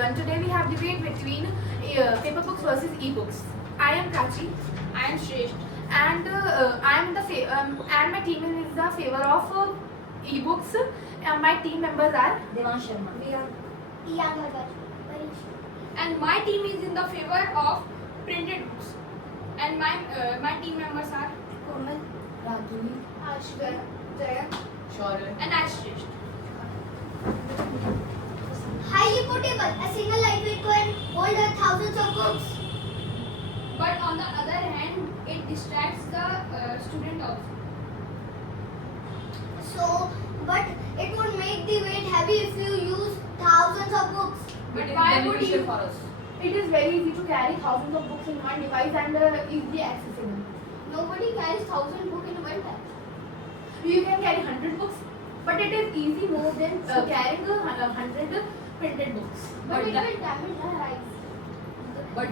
everyone. Today we have debate between paper books versus e-books. I am Prachi. I am Shresh. And I am and my team is the favor of e-books. My team members are Devan Sharma. We are Iya Bhagat, Parish. And my team is in the favor of printed books. And my team members are Komal, Ragini. Ashwar, Jaya. and I Shresh. Highly portable. A single lightweight can hold thousands of books. But on the other hand, it distracts the student also. So, but it would make the weight heavy if you use thousands of books. But why would you? for us? It is very easy to carry thousands of books in one device and easily accessible. Nobody carries 1,000 books in one time. You can carry 100 books, but it is easy more than carrying 100 printed books. But But it that- will damage our eyes. But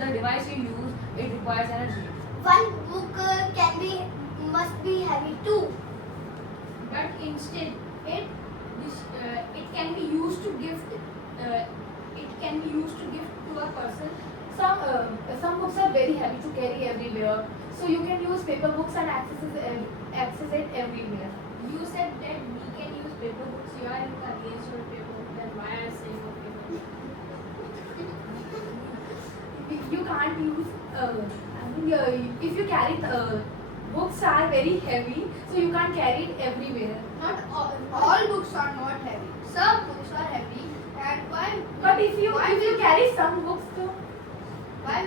the device you use, it requires energy. One book must be heavy too. But instead, it can be used to gift. It can be used to gift to a person. Some books are very heavy to carry everywhere, so you can use paper books and access it everywhere. You said that we can use paper books. You are against your paper book. Then why are you saying of paper book? You can't use. If you carry books are very heavy, so you can't carry it everywhere. Not all books are not heavy. Some books are heavy. And But if you carry some books, so why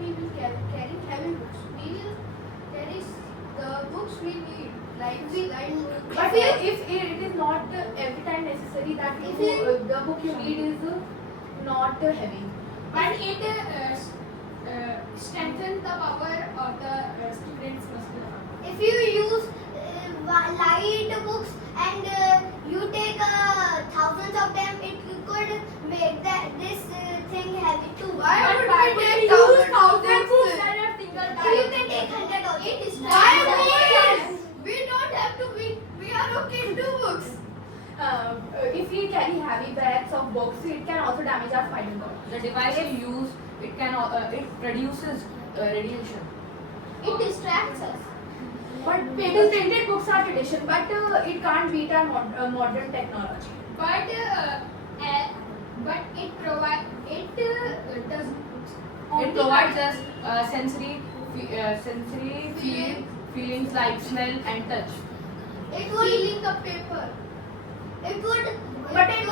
we will carry heavy books? We will carry the books we need. but if it is not every time necessary that the book you need is not heavy. And it strengthens the power of the students' muscular power. If you use light books and you take thousands of them, it could make this thing heavy too. But why would we use thousands books and a single You time? can take 100 of it. Is Why would we don't have to. We are okay to books. If we carry heavy bags of books, it can also damage our spinal cord. The device you use, it produces radiation. It distracts us. But paper printed books are tradition, but it can't beat our modern technology. But it does. It provides us sensory feelings like smell and touch. It would feeling the paper. It would. But in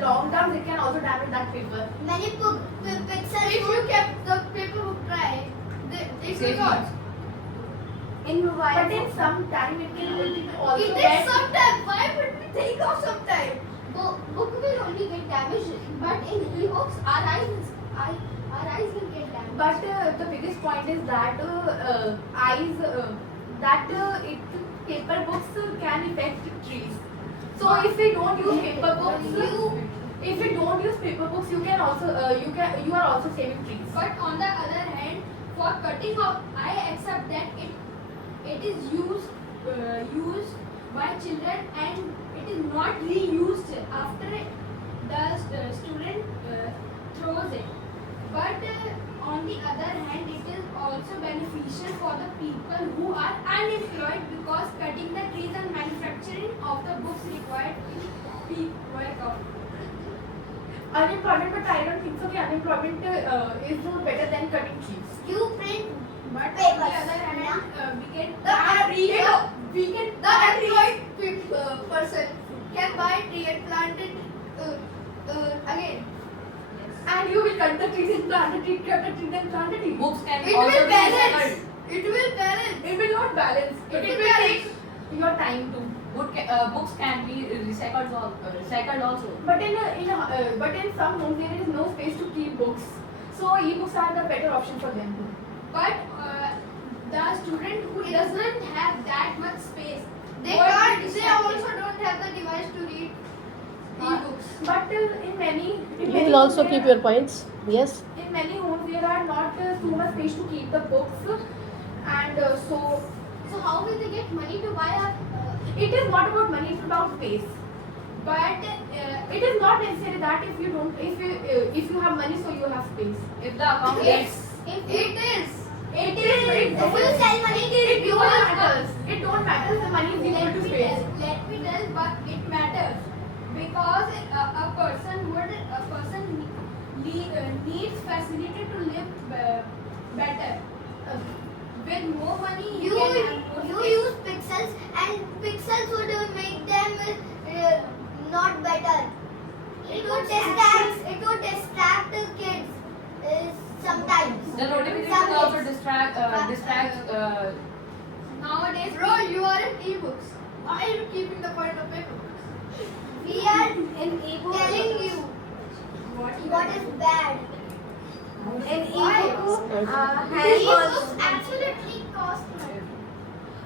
long term, it can also damage that paper. Many pixels. If you kept the paper book dry, it will Save not. use. In mobile. But in some time, it can also It get. takes some time. Why would we take off some time? Book will only get damaged, but in e-books, our eyes will get damaged. But the biggest point is that paper books can affect trees. So if we don't use paper books, you can also you are also saving trees. But on the other hand, for cutting out, I accept that it is used by children and it is not reused after the student throws it. But on the other hand, it is also beneficial for the people who are unemployed because cutting the trees and manufacturing of the books required peak workout. Unemployment, but I don't think so. Unemployment is better than cutting trees. You print But on papers. the other hand, we can The unemployed person can buy tree and plant it again. And you will cut the trees and plant the tree, cut the tree, then plant the tree. Books can It also will be balance. recycled. It will balance. It will not balance. It It will will balance. take your time too. Books can be recycled also. But in some homes there is no space to keep books, so e-books are the better option for them too. But the student who doesn't have that much space, They would be can't. They distracted. also don't have the device to read e-books. But in many We will also keep your points. Yes. in many homes there are not too much space to keep the books, and So how will they get money to buy a? it is not about money; it's about space. But it is not necessary that if you have money, so you have space. If the account gets It is. It is. If you sell money, It don't matters. It don't matter. The money is equal to space. Let me tell, but it matters because a person needs facility to live better. With more money, you can have more use pixels, and pixels would make them not better. It would distract the kids sometimes. the notification also distracts. Nowadays, bro, you are in ebooks. Why are you keeping the point of paper books? We are telling you what is bad. In Ebooks absolutely cost money.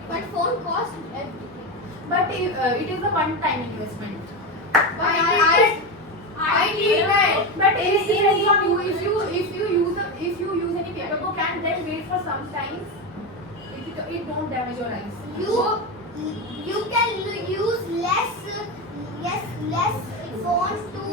But phone costs everything. But it is a one-time investment. I need that. But it depends on you. If you use any paper book and then wait for some time, it don't damage your eyes. You can use less phone to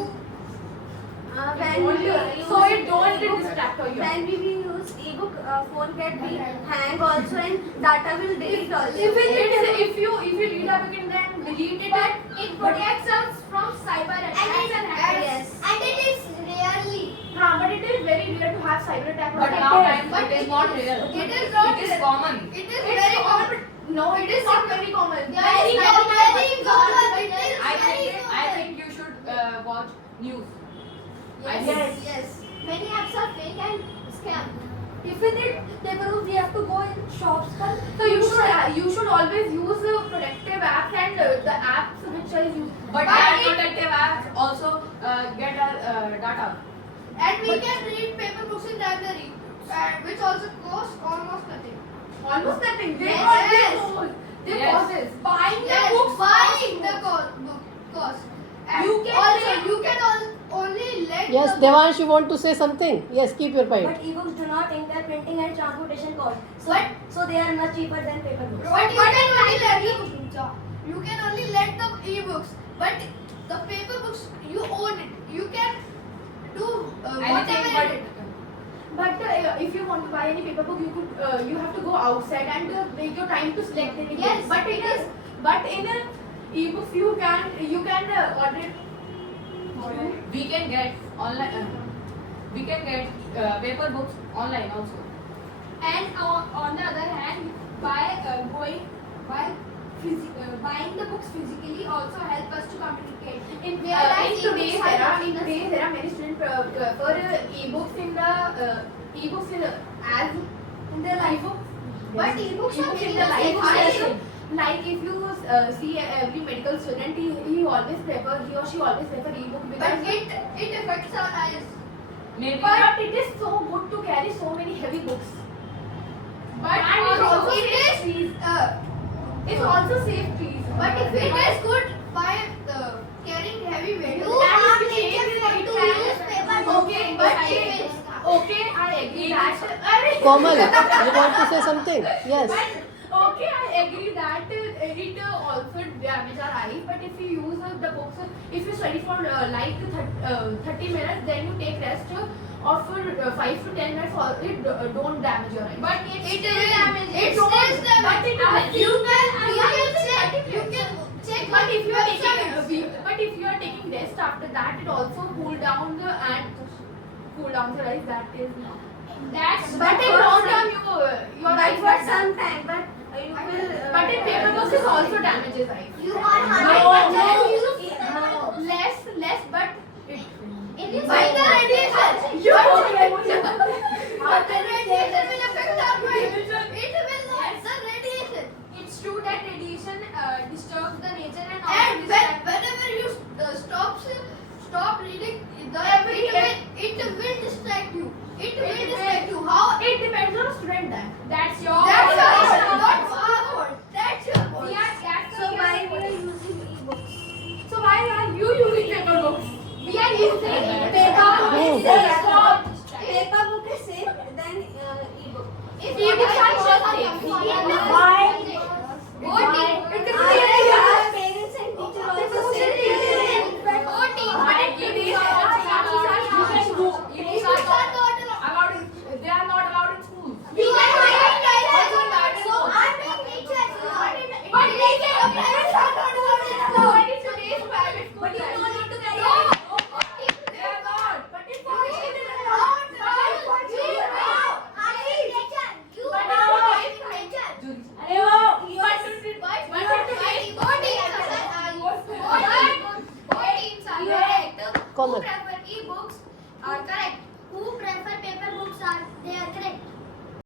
So it don't distract you. When we will use ebook, phone can be hang also and data will delete also. If you read a book and then delete it, But it protects us from cyber attacks and hackers. Yes. and it is rarely. but it is very rare to have cyber attack. But now it is not real. It is not It is real. common. It is It's very common. common. No, it is not very common. Very Very common. It is I very think you should watch news. I think. Yes. Yes. Many apps are fake and scam. If we need paper route, we have to go in shops. So you should always use protective apps and the apps which are used. But that protective apps also get our data. And we can read paper books in library, which also costs almost nothing. Almost nothing. They Yes. they Yes. causes. Buying the books, buying the book cost. And You can also read- you can only let Yes, the Devansh, you want to say something? Yes, keep your point. But ebooks do not incur printing and transportation cost. So they are much cheaper than paper books. But you can only let the ebooks, but the paper books you own it. You can do Anything whatever but it. But if you want to buy any paper book, you have to go outside and take your time to select anything. Yes, But in ebooks you can order it. we can get online. We can get paper books online also. And on the other hand, buying the books physically also help us to communicate. In Whereas today's ebooks are era, not in the today's same. era, many students prefer ebooks in the ebooks as in the live book. But ebooks are Ebooks in very the live the same. book. Like if you see every medical student, he or she always prefer ebook But because it affects our eyes. Maybe. but it is so good to carry so many heavy books. But And it also it saves is. trees. It's also safe trees. But if it is good by carrying heavy weight. You have nature to use paper books. Okay, but okay, I agree that. Komal, you want to say something? Yes. But okay, I agree that it also damage our eyes. But if you use the books, if you study for like 30 minutes, then you take rest of 5 to 10 minutes. It don't damage your eyes. But it will damage. It It don't. still But it damage. You can check. But if you are taking, websites. but if you are taking rest after that, it also cool down the your eyes. That is not. That's But in long term, your eyes For will some time, but you will. But in paper books, it also damages eyes. You are Less, but it. by the radiation. You. But the radiation will affect our brain. It will not. The radiation. It's true that radiation disturbs the nature and whenever you stop reading, it will distract you. It will distract you. How? It depends on the student then. That's your fault. Not our fault. That's your fault. So why we are using ebooks? So why are you using paper books? We are using Paper Oh. is safe. Paper book is safe than ebook. If Ebooks are not safe. Why? Voting. Our parents and teachers also say Voting. common. prefer